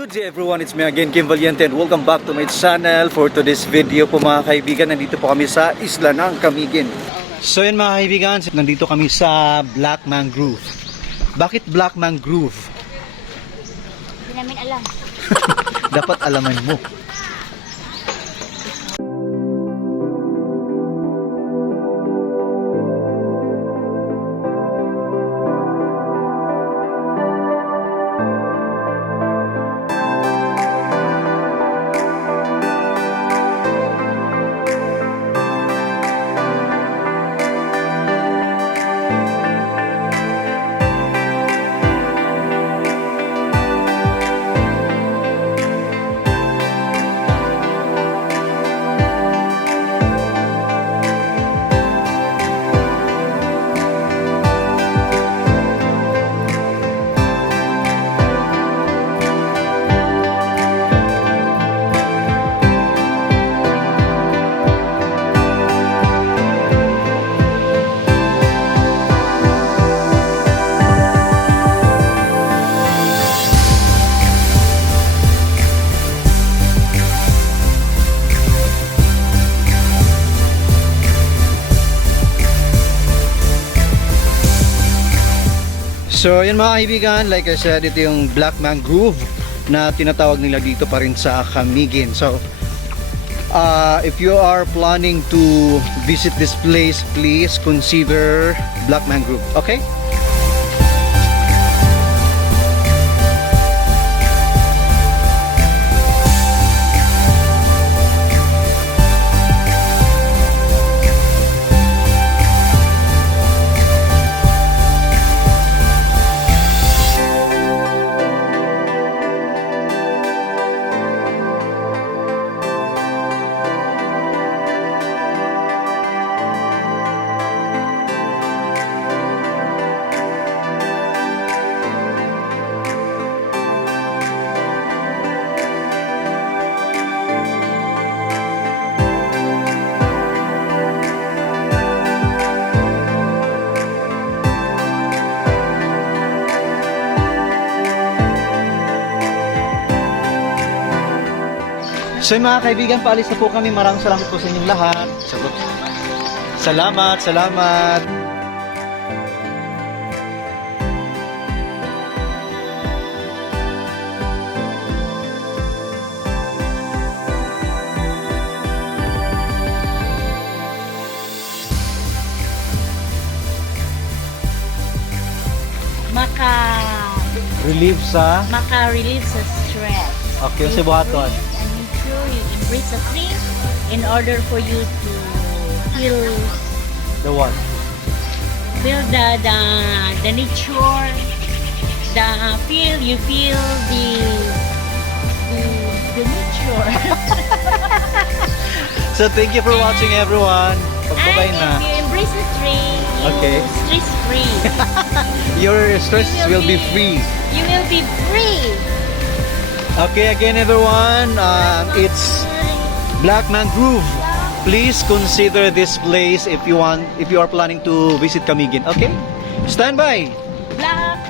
Good day everyone, it's me again, Vallente, and welcome back to my channel. For today's video po mga kaibigan, nandito po kami sa isla ng Camiguin. So yun mga kaibigan, nandito kami sa Black Mangrove. Bakit Black Mangrove? Hindi namin alam. Dapat alaman mo. So yun mga kaibigan, like I said, ito yung Black Mangrove na tinatawag nila dito pa rin sa Camiguin. So if you are planning to visit this place, please consider Black Mangrove, okay? So mga kaibigan, paalis na po kami. Maraming salamat po sa inyong lahat. Salamat, salamat. Maka-relieve sa stress. Okay, sa buhaton. You embrace the tree in order for you to feel The what? feel the nature, you feel the nature. So thank you for watching everyone. Bye-bye na. And if you embrace the tree, Okay. stress free. Your stress will be free. You will be free. Okay, again everyone, it's Black Mangrove. Please consider this place if you are planning to visit Camiguin. Okay? Stand by. Black